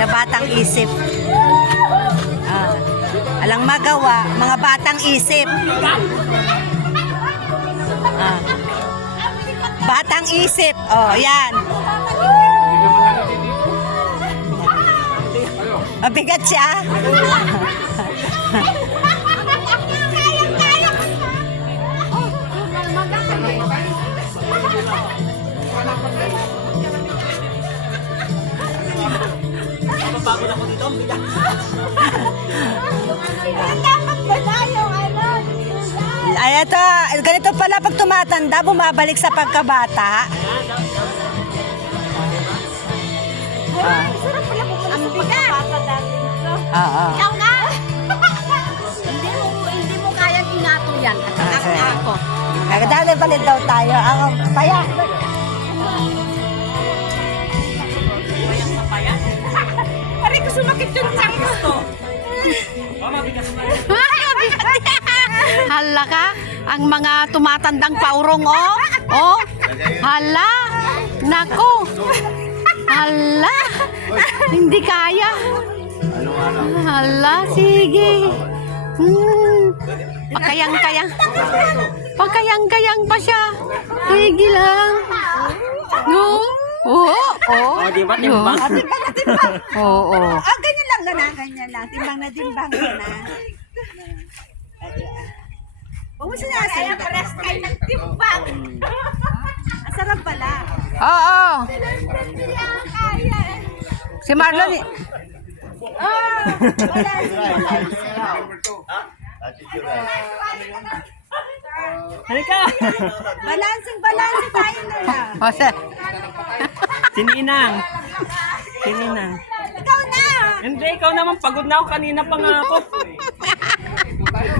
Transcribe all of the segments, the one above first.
Mga batang isip. Alang magawa, mga batang isip. Batang isip. Oh, yan. Mabigat siya. Mapapagod ako dito, ang bigat. Ay, ito. Ganito pala pag tumatanda, bumabalik sa pagkabata. Ang bigat. Oo. Ikaw na. Hindi mo kaya tinato yan. Ako. Nagdali palit daw tayo. Ako, paya. Pare ko sumakit yung tiyan ko. Hala ka, ang mga tumatandang paurong, oh. Oh, hala. Nako. Hala. Hindi kaya. Hala, sige. Pakayang-kayang. Pakayang-kayang pa siya. Sige lang. No. Oo, oo. Oh, di ba, timbang? Oo, oo. Ganyan lang na, ganyan lang. Timbang na timbang ka na. Huwag mo sinasabi. Kaya pares kayo ng timbang. Ang sarap pala. Oo. Si Marlon, Halika! Balancing tayo na lang. Jose. Sininang. Sininang. Ikaw na! Hindi, ikaw naman. Pagod na ako. Kanina pa nga ako.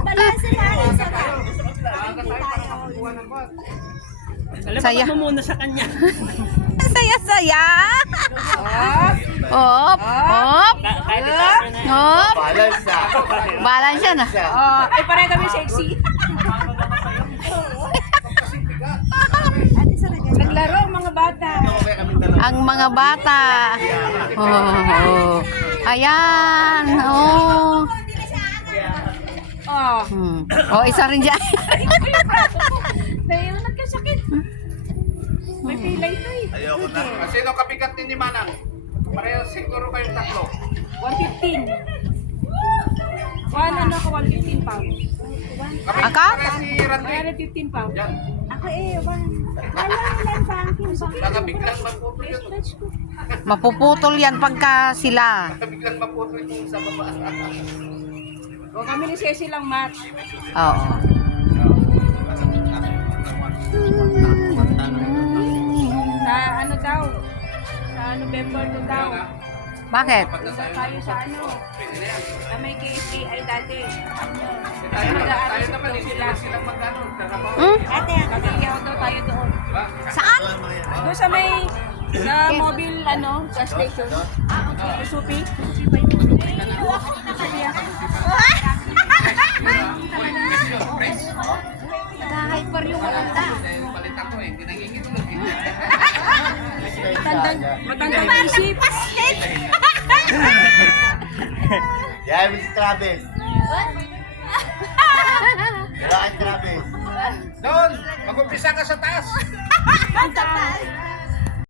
Balancing tayo. Alam, Saya. mo muna sa kanya. Saya-saya. Hop, hop, Kahit itaas na. hop. Balance yan, ah. Ay, pare kami sexy. Naglaro ang mga bata. Ang mga bata. Oh. Ayan. Oh. Oh. Oh, isa rin dyan. Tayo nagkasakit. May pilay to eh. Ayoko na. Sino kabigat ni Manang? Pareho siguro kayong tatlo. 115. Ano ako, 115 pounds. Aka? Pareho si Randy. 115 pounds. Yan. Ako eh, 1. Alam lang banking. Baka biglang maputol yun. Mapuputol yan pagka sila. Baka biglang maputol yung sa baba. O kami ni Ceci lang match. Oo. Sa ano daw? Sa November to daw. Bakit? Isa tayo sa ano? Sa may KSKI dati. Tayo Mag-aaral naman, daw hindi sila. silang magkano. Trabaho. Hmm? Ate, mag-iyaw daw tayo doon. Saan? Doon sa may sa mobile ano, gas station. Supi. Nag-hyper yung matanda. Palitan ko eh. Hindi nangingit. Matandang isip. Yeah, Miss Travis. Kailangan Travis. Doon! Mag-umpisa ka sa taas. Ang taas.